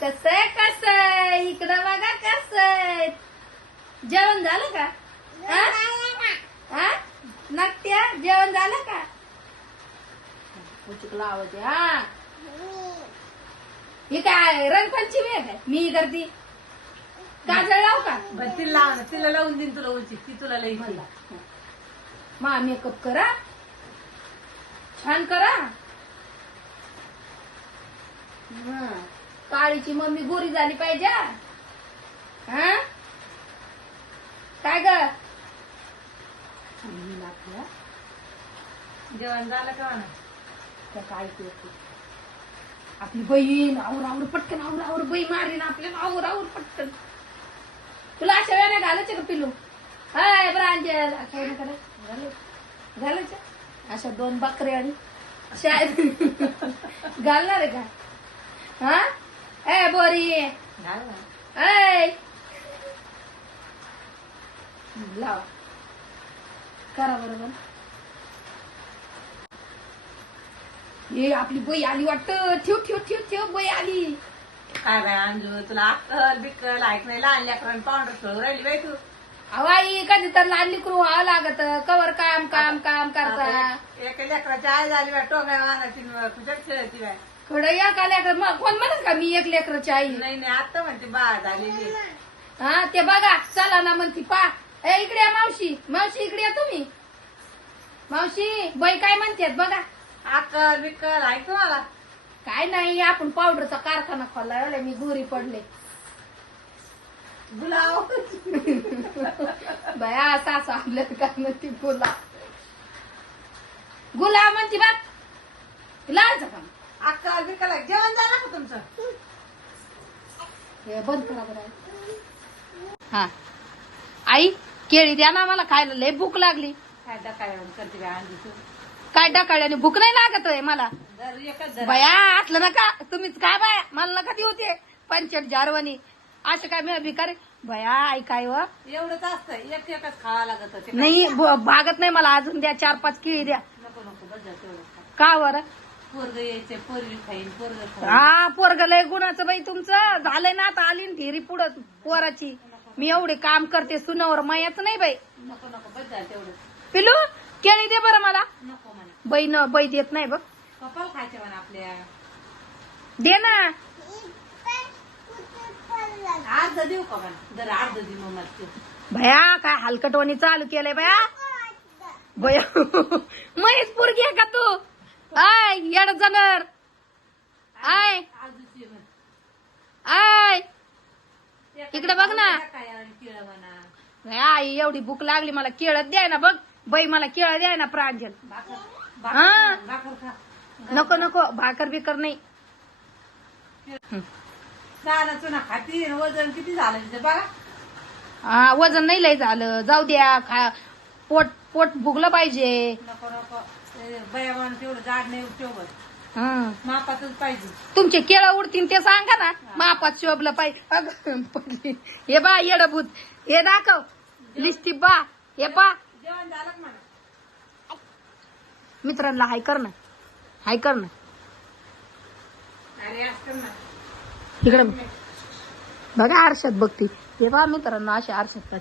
कसं इकडं बघा कसं जेवण झालं का? नक्त्या जेवण झालं का? उचकला आवाज हा हे काय रंगपंचमी आहे काय? मी करते काजळ लाव का? तिला लाव ना, तिला लावून देईन तुला उची, ती तुला लई मा मेकअप करा छान करा. काळीची मम्मी गोरी झाली पाहिजे. हा काय ग? जेवण झालं का ना? त्या काय आपली बहीण आवर आवर पटकन आवर बाई मारीन आपल्याला आवर पटकन. तुला अशा वेळेला घालायचे का पिलू? हाय ब्रांजल अशा वेळेला घालायच्या अशा 2 बकरे आणि शाळेत घालणार आहे का? हा ए बोरी ऐ लावा करा बरोबर. हे आपली बाई आली वाटतं. ठेव बाई आली. काय बाय अंजू, तुला अक्कल बिक्कल ऐकण्याला लहान लेकरांनी पावडर खेळू राहिली बाई तू. आई कधी तर लहान लेकरू व्हावं लागत. कवर काम करता. एका लेकराची आई झाली बाय, टोकाय वाहनाची कुठे खेळायची बाय. खडं या का लेकर मग कोण म्हणत का मी एक लेकराची आई? नाही आता म्हणते बा झालेली. हा ते बघा चला ना म्हणती पा. ए इकडे या मावशी इकडे या तुम्ही. मावशी बाई काय म्हणतात बघा. अक्कल बिक्कल ऐकतो मला. काय नाही आपण पावडरचा कारखाना खोललाय. मी गोरी पडले गुलाव बया सासू आपल्या काय म्हणते गुलाब म्हणते बा लावायचं का? अक्कल बिक्कल जेवण झालं का तुमचं? हे बंद करा बरं. हा आई केळी द्या ना मला खायला. लय भूक लागली. काय डकाळ करते बाय अंजू तू. काय टाकाळ्याने भूक नाही लागत आहे मला. एकच बया असलं नका तुम्हीच काय बाया मला नका देऊ ते 65 जारवानी असं काय मी भिकारी बया ऐकाय व एवढंच असतं. एकच खावा लागत. नाही भागत नाही मला. अजून द्या 4-5 केळी द्या. नको बस तेवढं. का बरं? पोरग यायचे पोरगी खाईन पोरग. हा पोरग लय गुणाचं बाई तुमचं झालंय ना. आता आली फिरी पुढं पोराची. मी एवढे काम करते सुनावर मायाच नाही बाई. नको बस तेवढं. पिलू केळी दे बरं मला. नको म्हणे बाई देत नाही बघ. कपाल खायचे म्हणा आपल्या. दे ना. अर्ध देऊ का म्हणा? जर अर्ध दे मग मला. भया काय हलकटवणी चालू केलंय बया महेश पोरगी आहे का तू? आय येड जनर आय इकडे बघ ना. आई एवढी भूक लागली मला. केळत द्याय ना बघ बाई. मला केळ द्याय ना प्रांजल. हा नको भाकर बिकर नाही. चुना खाती. वजन किती झालं तिथे बघा. हा वजन नाही लय झालं. जाऊ द्या. पोट भुगलं पाहिजे. नको बया म्हणून तेवढं जाड नाही ठेवत. मापातच पाहिजे. तुमचे केळं उडतील ते सांगा ना. मापात शोभलं पाहिजे. हे बा येडभूत हे दाखव लिस्टी बा. हे पा जेवण झालं का म्हणा? मित्रांना हाय कर ना. अरे असं ना इकडे बघा आरशात बघती. हे बा मित्रांना अशा आरशात